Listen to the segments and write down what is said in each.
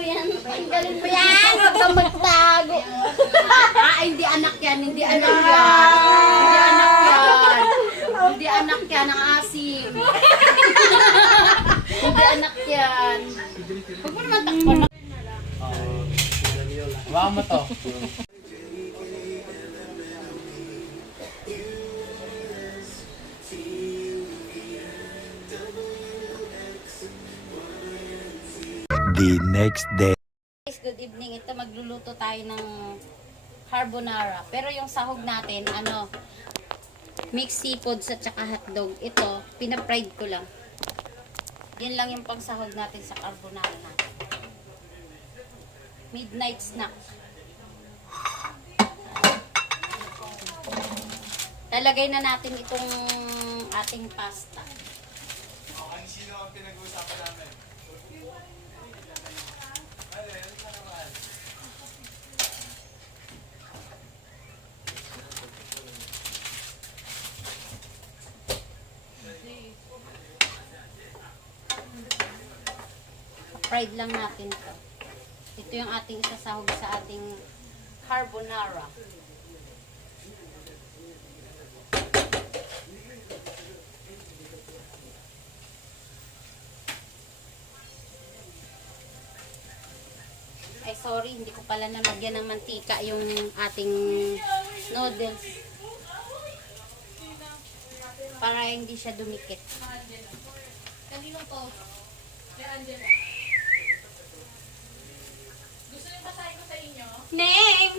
mo yan. Tanggalin mo yan. Huwag kang magtago. Hindi anak yan. Hindi anak yan. Hindi anak yan. Hindi anak yan ang asim. Hindi anak yan. Huwag mo naman takpan. Hawakan mo to. The next day. Guys, good evening. Ito magluluto tayo ng carbonara. Pero yung sahog natin, mixed seafood at saka hotdog. Ito, pina-fried ko lang. Yan lang yung pangsahog natin sa carbonara natin. Midnight snack. Lalagay na natin itong ating pasta. Okay, sino ang pinag-uusapan namin? Fried lang natin to. Ito yung ating isasahog sa ating carbonara. Ay, sorry, hindi ko pala nalagyan ng mantika yung ating noodles. Para hindi siya dumikit. Kaninong post? Kay Angela. Gusto niyo basahin ko sa inyo? Neng!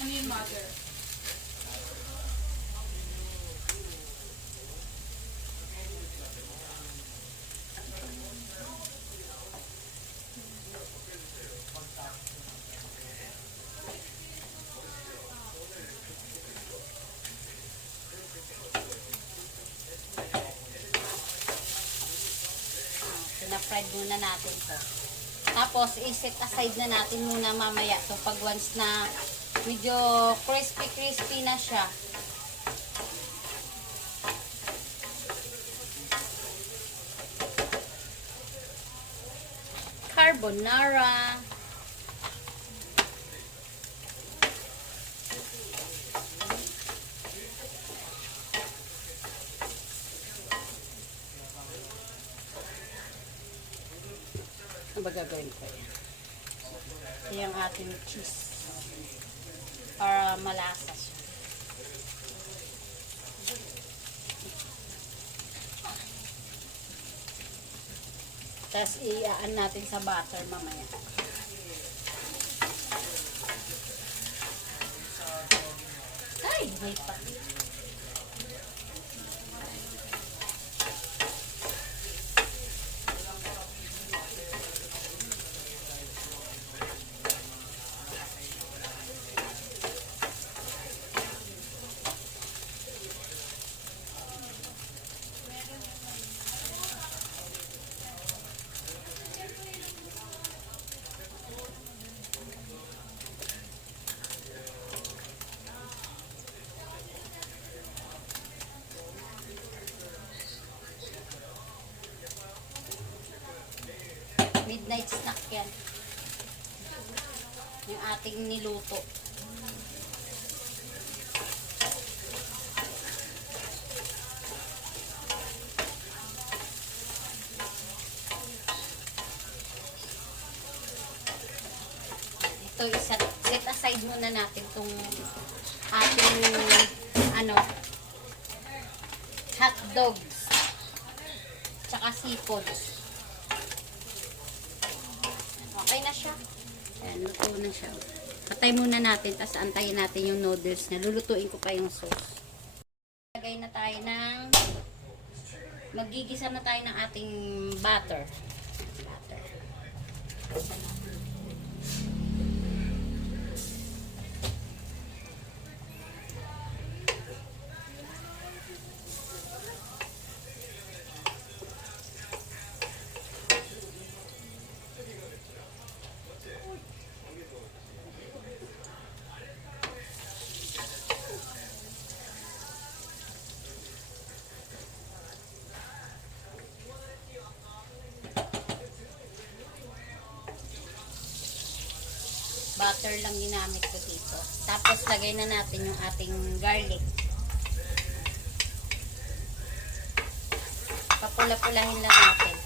Ano yung mother? Na-fried muna natin to. Tapos, i-set aside na natin muna mamaya to pag once na medyo crispy na siya. Carbonara. Ano ba gagawin ko yan? Ito yung ating cheese. Para malasa siya. Tapos iaan natin sa butter mamaya. Ay, may pa. Midnight snack yan. Yung ating niluto. Ito, set aside muna natin itong ating hot dogs tsaka seafoods. Okay na siya. Ayan, luto na siya. Patay muna natin, tapos antayin natin yung noodles na. Lulutuin ko pa yung sauce. Lagay na tayo magigisa na tayo ng ating butter. butter lang ginamit ko dito. Tapos lagay na natin yung ating garlic. Papula-pulahin lang natin.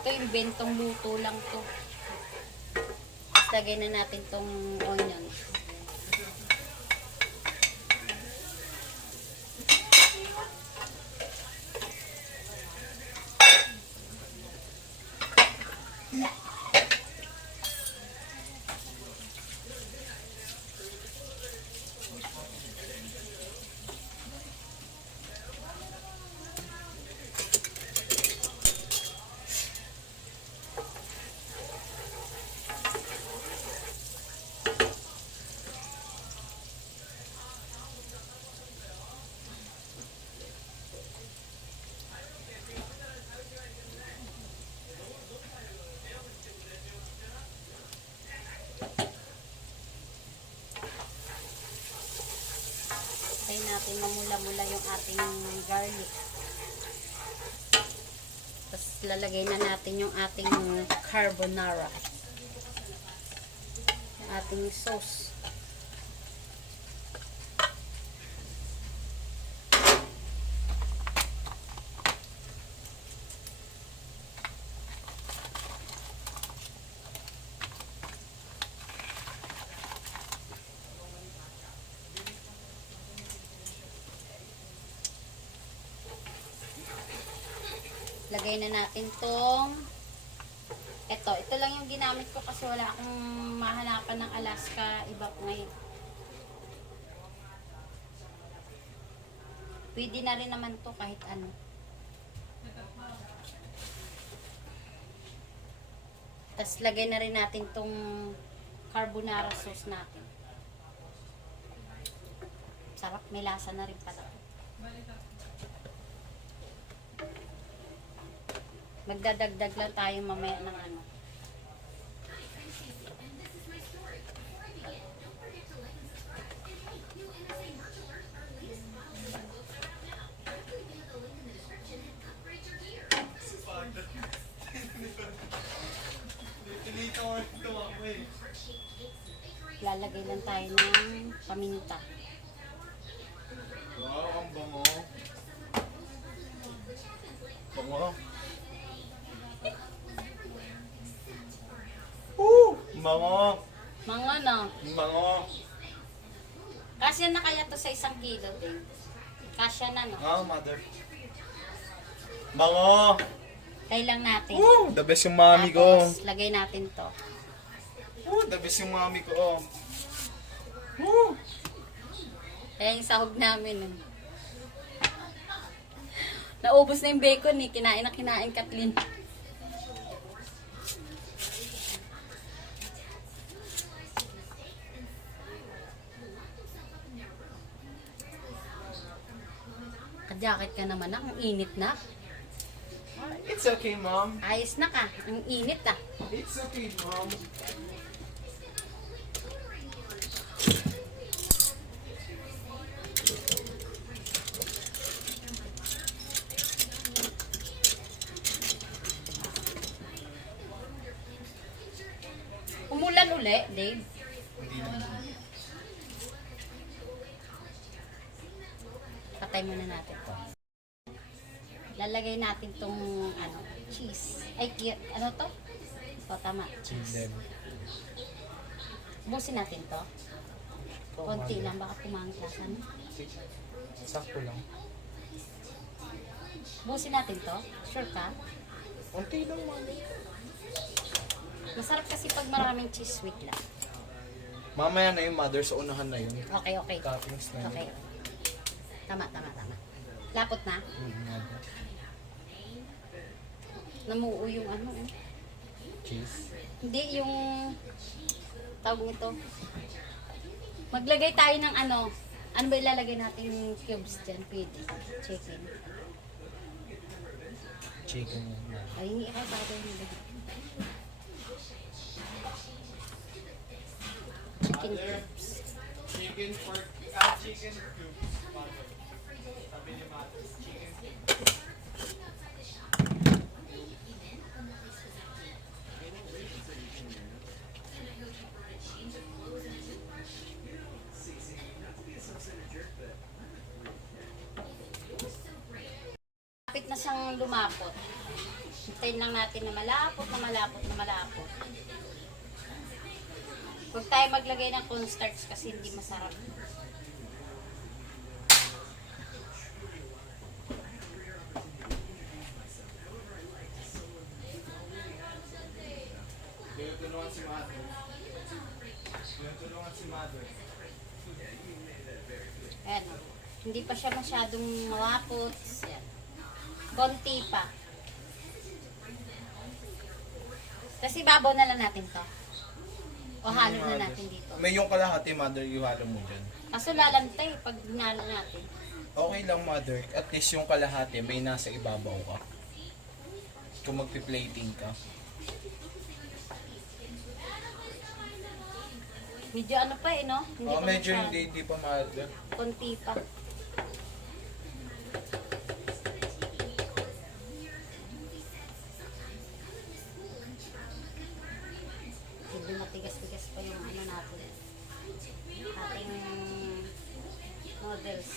Ito yung bentong luto lang to. Tapos lagay na natin tong onion. Tayo natin mamula-mula yung ating garlic. Tapos lalagay na natin yung ating carbonara. Yung ating sauce. Lagay na natin tong ito lang yung ginamit ko kasi wala akong mahanapan ng Alaska iba ko ngayon. Pwede na rin naman to kahit ano. Tapos lagay na rin natin tong carbonara sauce natin. Sarap, may lasa na rin pala. Magdadagdag lang tayo mamaya ng ano. Tinito ko rin tumakbo eh. Lalagay lang tayo ng paminta. Wow, ang bango. Bango. Bango. Mga na. Bango. Kasya na kaya to sa 1 kilo din. Kasya na no. Ah, mother. Bango. Tayo lang natin. Woo! The best yung mami ko. Tapos lagay natin to. Woo! The best yung mami ko. Oh. Woo! Kaya yung sahog namin. Naubos na yung bacon eh. Kinain na kinain, Kathleen. Ka-jacket ka naman na. Ang init na. It's okay, mom. Ayos na ka. Ang init ah. It's okay, mom. Umulan uli, Dave. Hindi naman. Patay muna natin to. Lalagay natin tong ano, cheese. Ay, ano to? O, tama. Cheese. Busin natin to. Konti lang, baka pumangit lasa. Sakto lang. Busin natin to. Sure ka? Konti lang, mami. Masarap kasi pag maraming cheese, sweet lang. Mamaya na yung mother, sa unahan na yun. Okay, okay. Toppings na yun. Okay. Tama, tama, tama. Lapot na. Mother. Namuo yung ano. Cheese. Hindi, yung tawag nito. Maglagay tayo ng ano. Ano ba ilalagay natin cubes dyan? Pwede. Chicken. Chicken yan. Ay, hindi ka pa ito yung chicken cubes. Chicken pork, chicken cubes, mother. Sabi ni mother, chicken cubes. Kapit na siyang lumapot. Hintayin lang natin na malapot na malapot na malapot. Huwag tayo maglagay ng cornstarch kasi hindi masarap. Tulungan si mother. Tulungan si mother. Ayan o. Hindi pa siya masyadong malapot. Ayan. Konti pa. Kasi babaw na lang natin to. O halo na natin dito. May yung kalahati, mother, ihalo mo dyan. Kaso lalantay pag hinalo natin. Okay lang, mother. At least yung kalahati, may nasa ibabaw ka. Kung magpi-plating ka. Medyo ano pa no? Hindi Oh, pa medyo masyado. hindi pa mahalo. Konti pa. Medyo matigas-tigas pa yung ano natin. Ating noodles.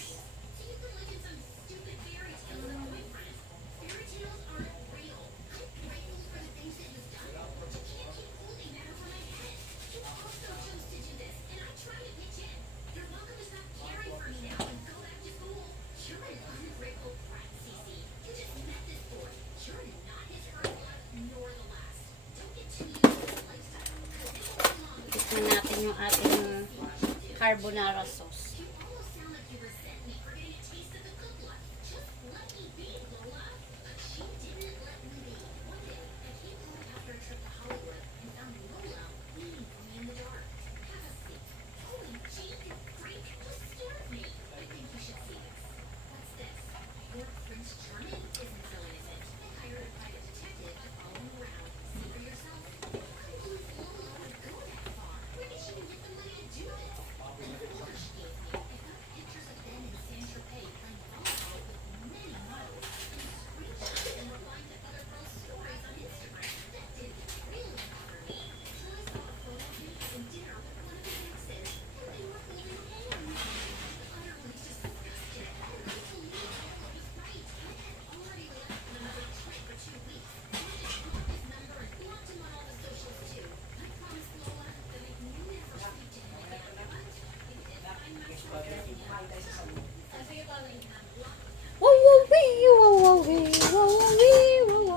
Tikman natin yung ating carbonara sauce.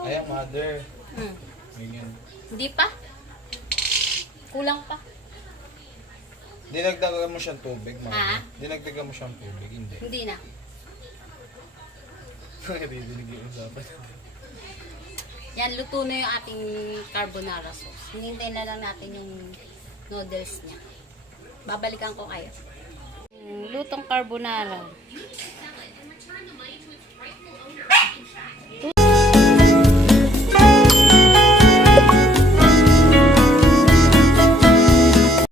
Ayan, mother. Hmm. Ganyan. Hindi pa? Kulang pa? Dinagdagan mo siyang tubig, mother. Ha? Dinagdagan mo siyang tubig, hindi. Hindi na. Nadidinig yung usapan. Yan, luto na yung ating carbonara sauce. Hinintay na lang natin yung noodles niya. Babalikan ko kayo. Lutong carbonara.